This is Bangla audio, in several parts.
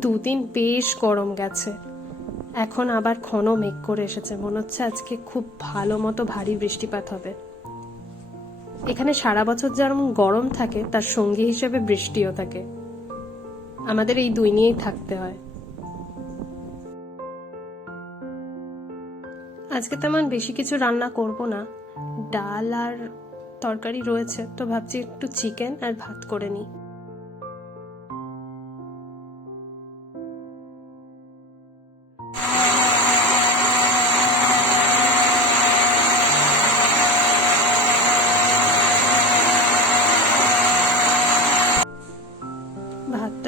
দুদিন বেশ গরম গেছে। এখন আবার ঘন মেঘ করে এসেছে। মনে হচ্ছে আজকে খুব ভালো মতো ভারী বৃষ্টিপাত হবে। এখানে সারা বছর যেমন গরম থাকে, তার সঙ্গী হিসেবে বৃষ্টিও থাকে। আমাদের এই দুই নিয়েই থাকতে হয়। আজকে তেমন বেশি কিছু রান্না করব না। ডাল আর তরকারি রয়েছে, তো ভাবছি একটু চিকেন আর ভাত করে নিই।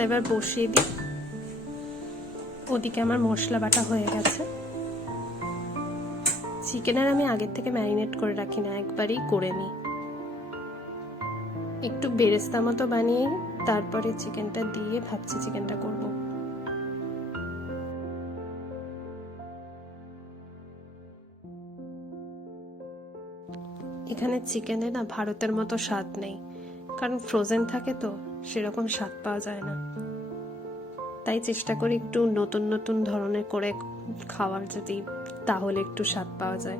এবার বসিয়ে দিই। ওদিকে আমার মশলা বাটা হয়ে গেছে। চিকেনের আমি আগের থেকে ম্যারিনেট করে রাখি না, একবারই করে নিই। একটু বেরেস্তা মতো বানিয়ে তারপরে চিকেনটা দিয়ে ভাবছি চিকেনটা করব। এখানে চিকেনে না ভারতের মতো স্বাদ নেই, কারণ ফ্রোজেন থাকে তো। সেরকম স্বাদ পাওয়া যায় না। তাই চেষ্টা করি একটু নতুন নতুন ধরনের করে খাওয়ার যদি তাহলে একটু স্বাদ পাওয়া যায়।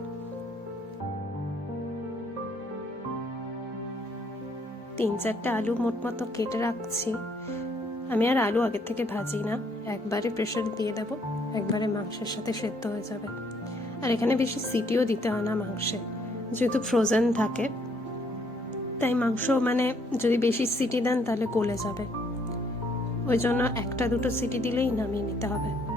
তিন চারটে আলু মোট মতো কেটে রাখছি। আমি আর আলু আগের থেকে ভাজি না। একবারে প্রেশার দিয়ে দেবো। একবারে মাংসের সাথে সেদ্ধ হয়ে যাবে। আর এখানে বেশি সিটিও দিতে হয় না মাংসে। যেহেতু ফ্রোজেন থাকে তাই মাংস মানে যদি বেশি সিটি দেন তাহলে গলে যাবে। ওই জন্য একটা দুটো সিটি দিলেই নামিয়ে নিতে হবে।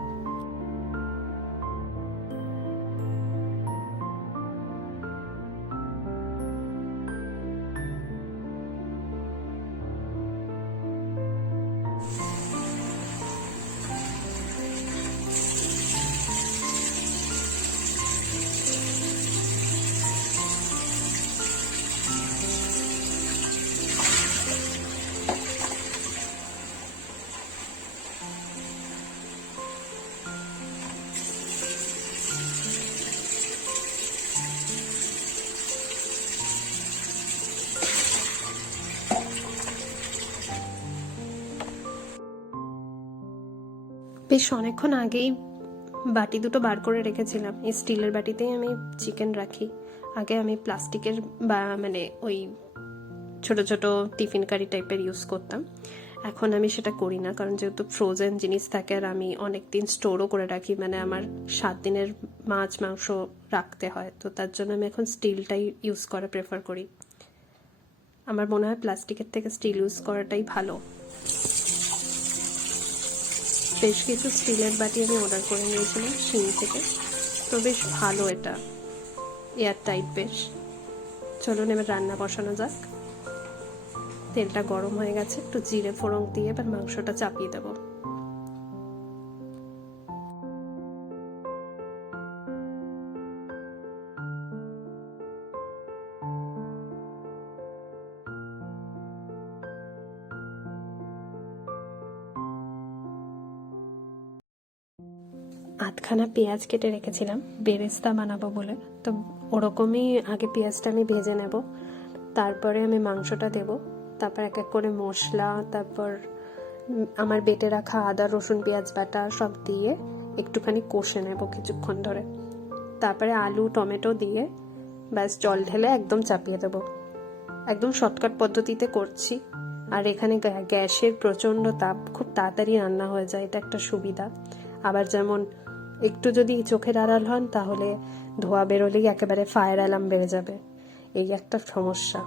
বেশ অনেকক্ষণ আগেই বাটি দুটো বার করে রেখেছিলাম। এই স্টিলের বাটিতেই আমি চিকেন রাখি। আগে আমি প্লাস্টিকের বা মানে ওই ছোট ছোট টিফিন কারি টাইপের ইউজ করতাম। এখন আমি সেটা করি না, কারণ যেহেতু ফ্রোজেন জিনিস থাকে আর আমি অনেক দিন স্টোরও করে রাখি মানে আমার সাত দিনের মাছ মাংস রাখতে হয়, তো তার জন্য আমি এখন স্টিলটাই ইউজ করা প্রেফার করি। আমার মনে হয় প্লাস্টিকের থেকে স্টিল ইউজ করাটাই ভালো। বেশ কিছু স্টিলের বাটি আমি অর্ডার করে নিয়েছিলাম শিং থেকে। তো বেশ ভালো এটা। এয়ার টাইট বেশ। চলুন এবার রান্না বসানো যাক। তেলটা গরম হয়ে গেছে, একটু জিরে ফোড়ন দিয়ে এবার মাংসটা চাপিয়ে দেবো। আধখানা পেঁয়াজ কেটে রেখেছিলাম, বেরেস্তা বানাবো বলে। তো ওরকমই আগে পেঁয়াজটা আমি ভেজে নেব, তারপরে আমি মাংসটা দেব, তারপর এক এক করে মশলা, তারপর আমার বেটে রাখা আদা, রসুন, পেঁয়াজ, বাটা সব দিয়ে একটুখানি কষে নেব কিছুক্ষণ ধরে। তারপরে আলু, টমেটো দিয়ে ব্যাস জল ঢেলে একদম চাপিয়ে দেবো। একদম শর্টকাট পদ্ধতিতে করছি, আর এখানে গ্যা- গ্যাসের প্রচণ্ড তাপ, খুব তাড়াতাড়ি রান্না হয়ে যায়, এটা একটা সুবিধা। আবার যেমন একটু যদি চোখের আড়াল হন, তাহলে ধোয়া বেরোলেই একেবারে ফায়ার অ্যালার্ম বেড়ে যাবে। এই একটা সমস্যা।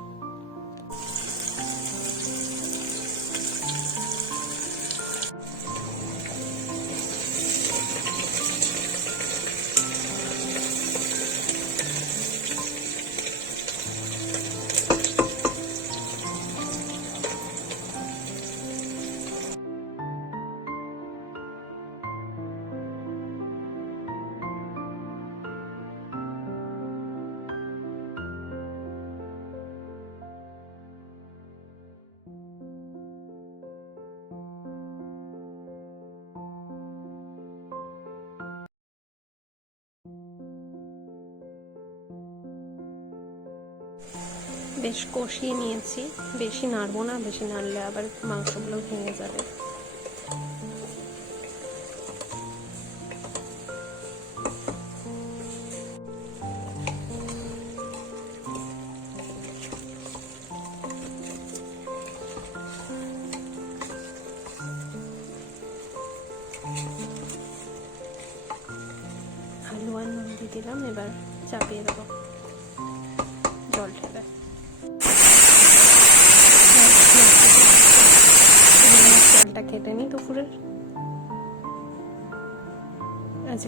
বেশ কষিয়ে নিয়েছি। বেশি নাড়বো না, বেশি নাড়লে আবার মাংসগুলো ভেঙে যাবে। আলু আর নুন দিয়ে দিলাম, এবার চাপিয়ে দেবো।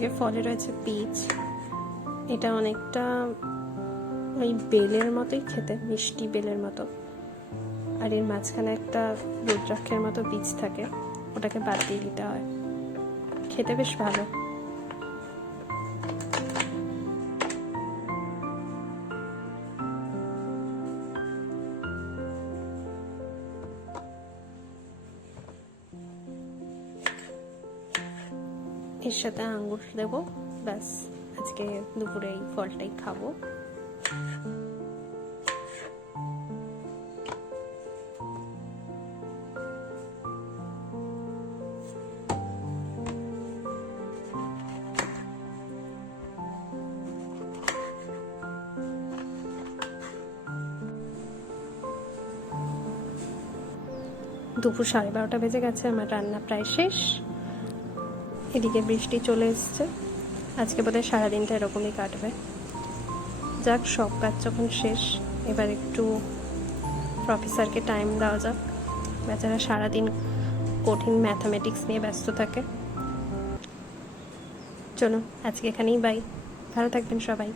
আজকে ফলে রয়েছে পিচ। এটা অনেকটা ওই বেলের মতোই খেতে, মিষ্টি বেলের মতো। আর এর মাঝখানে একটা রুদ্রাক্ষের মতো বীজ থাকে, ওটাকে বাদ দিয়ে দিতে হয়। খেতে বেশ ভালো। এর সাথে আঙ্গুর দেবো। ব্যাস, আজকে দুপুরে এই ফলটাই খাব। দুপুর সাড়ে বারোটা বেজে গেছে, আমার রান্না প্রায় শেষ। এদিকে বৃষ্টি চলে এসছে। আজকে বোধহয় সারাদিনটা এরকমই কাটবে। যাক, সব কাজ যখন শেষ, এবার একটু প্রফেসরকে টাইম দেওয়া যাক। বেচারা সারাদিন কঠিন ম্যাথামেটিক্স নিয়ে ব্যস্ত থাকে। চলো আজকে এখানেই বাই ভালো থাকবেন সবাই।